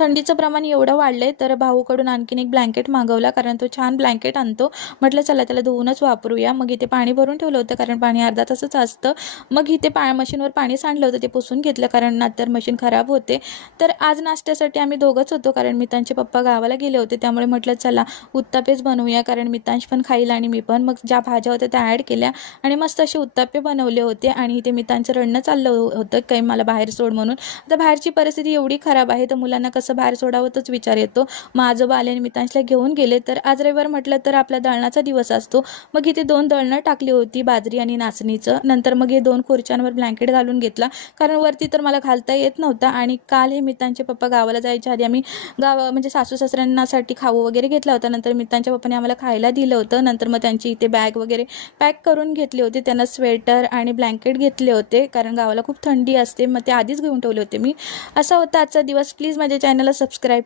थंडीचं प्रमाण एवढं वाढले तर भाऊकडून आणखीन एक ब्लँकेट मागवला, कारण तो छान ब्लँकेट आणतो. म्हटलं चला त्याला धुवूनच वापरूया. मग इथे पाणी भरून ठेवलं होतं, कारण पाणी अर्धा तासच असतं. मग इथे मशीनवर पाणी सांडलं होतं, ते पुसून घेतलं, कारण नंतर मशीन खराब होते. तर आज नाश्त्यासाठी आम्ही दोघंच होतो, कारण मितांचे पप्पा गावाला गेले होते. त्यामुळे म्हटलं चला उत्तापेच बनवूया, कारण मितांश पण खाईल आणि मी पण. मग ज्या भाज्या होत्या त्या ॲड केल्या आणि मस्त असे उत्तापे बनवले होते. आणि इथे मितांचं रडणं चाललं होतं काही मला बाहेर सोड म्हणून. आता बाहेरची परिस्थिती एवढी खराब आहे तर मुलांना कसं बाहेर सोडावं तोच विचार येतो. मग आजोबा आले आणि मितांशला घेऊन गेले. तर आज रविवार म्हटलं तर आपला दळणाचा दिवस असतो. मग इथे 2 दळणं टाकली होती, बाजरी आणि नाचणीचं. नंतर मग हे 2 खुर्च्यांवर ब्लँकेट घालून घेतला, कारण वरती तर मला घालता येत नव्हता. आणि काल हे मितांचे पप्पा गावाला जायच्या आधी आम्ही म्हणजे सासू सासऱ्यांसाठी खाऊ वगैरे घेतला होता. नंतर मितांच्या पप्पाने आम्हाला खायला दिलं होतं. नंतर मग त्यांची इथे बॅग वगैरे पॅक करून घेतली होती. त्यांना स्वेटर आणि ब्लँकेट घेतले होते, कारण गावाला खूप थंडी असते. मग ते आधीच घेऊन ठेवले होते मी. असा होता आजचा दिवस. प्लीज माझ्या चॅनलला सबस्क्राईब